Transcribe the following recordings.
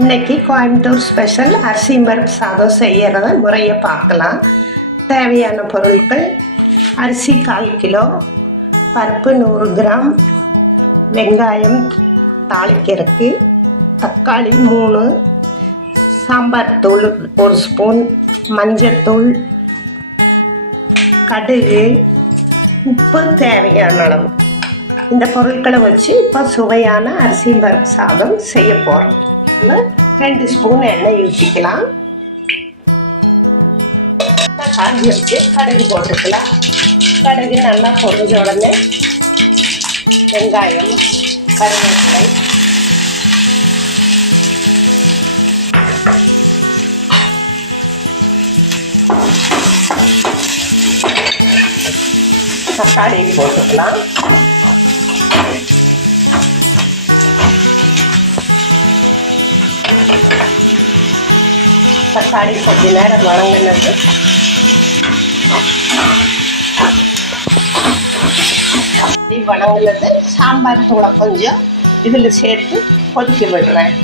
இன்னைக்கு கோயம்புத்தூர் ஸ்பெஷல் அரிசி பருப்பு சாதம் செய்கிறத முறையை பார்க்கலாம். தேவையான பொருட்கள்: அரிசி 1/4 கிலோ, பருப்பு 100 கிராம், வெங்காயம் தாளிக்கிறதுக்கு, தக்காளி 3, சாம்பார் தூள் 1 ஸ்பூன், மஞ்சத்தூள், கடுகு, உப்பு தேவையான அளவு. இந்த பொருட்களை வச்சு இப்போ சுவையான அரிசி பருப்பு சாதம் செய்ய போகிறோம். 2 ஸ்பூன் எண்ணெய் ஊற்றிக்கலாம். காஞ்சி வச்சு கடுகு போட்டுக்கலாம். கடுகு நல்லா பொரிஞ்ச உடனே வெங்காயம், கருவேப்பிலை, தக்காளி போட்டுக்கலாம். தக்காளி கொஞ்ச நேரம் வதங்கினது சாம்பார் தூளை கொஞ்சம் இதில் சேர்த்து கொதிக்க விடுறேன்.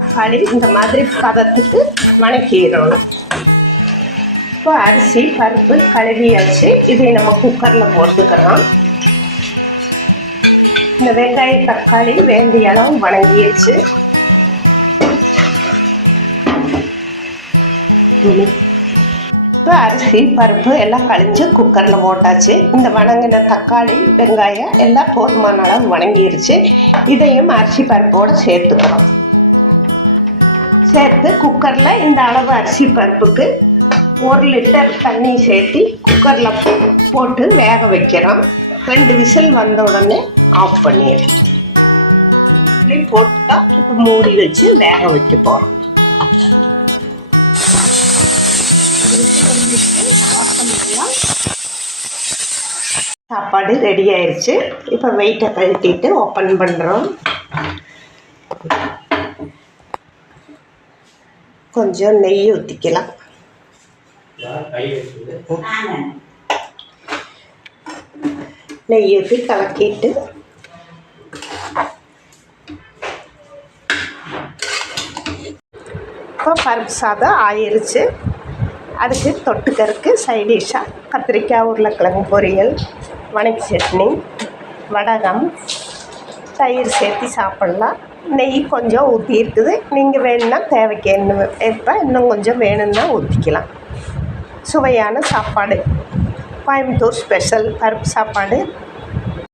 தக்காளி இந்த மாதிரி பதத்துக்கு வணக்கிடணும். இப்போ அரிசி பருப்பு கழுவியாச்சு. இதை நம்ம குக்கரில் போட்டுக்கிறோம். இந்த வெங்காயம் தக்காளி வேண்டிய அளவு வணங்கிடுச்சு. இப்போ அரிசி பருப்பு எல்லாம் கழிஞ்சு குக்கரில் போட்டாச்சு. இந்த வணங்கின தக்காளி வெங்காயம் எல்லாம் போதுமான அளவு வணங்கிருச்சு. இதையும் அரிசி பருப்போடு சேர்த்துக்கிறோம். சேர்த்து குக்கரில் இந்த அளவு அரிசி பருப்புக்கு 1 லிட்டர் தண்ணி சேர்த்து குக்கரில் போட்டு வேக வைக்கிறோம். 2 விசில் வந்த உடனே ஆஃப் பண்ணிடுறோம். போட்டுட்டா இப்போ மூடி வச்சு வேக வைக்க போகிறோம். சாப்பாடு ரெடி ஆயிடுச்சு. இப்போ வெயிட்டை கழட்டிட்டு ஓப்பன் பண்ணுறோம். கொஞ்சம் நெய் ஊற்றிக்கலாம். நெய் ஊற்றி கலக்கிட்டு இப்போ பருப்பு சாதம் ஆயிடுச்சு. அதுக்கு தொட்டுக்கறக்கு சைடிஷாக கத்திரிக்காய், உருளைக்கிழங்கு பொரியல், வணக்கி சட்னி, வடகம், தயிர் சேர்த்து சாப்பிட்லாம். நெய் கொஞ்சம் ஊற்றி இருக்குது. நீங்கள் வேணும்னா தேவைக்கு இப்போ இன்னும் கொஞ்சம் வேணும்னா ஊற்றிக்கலாம். சுவையான சாப்பாடு, கோயம்புத்தூர் ஸ்பெஷல் பருப்பு சாப்பாடு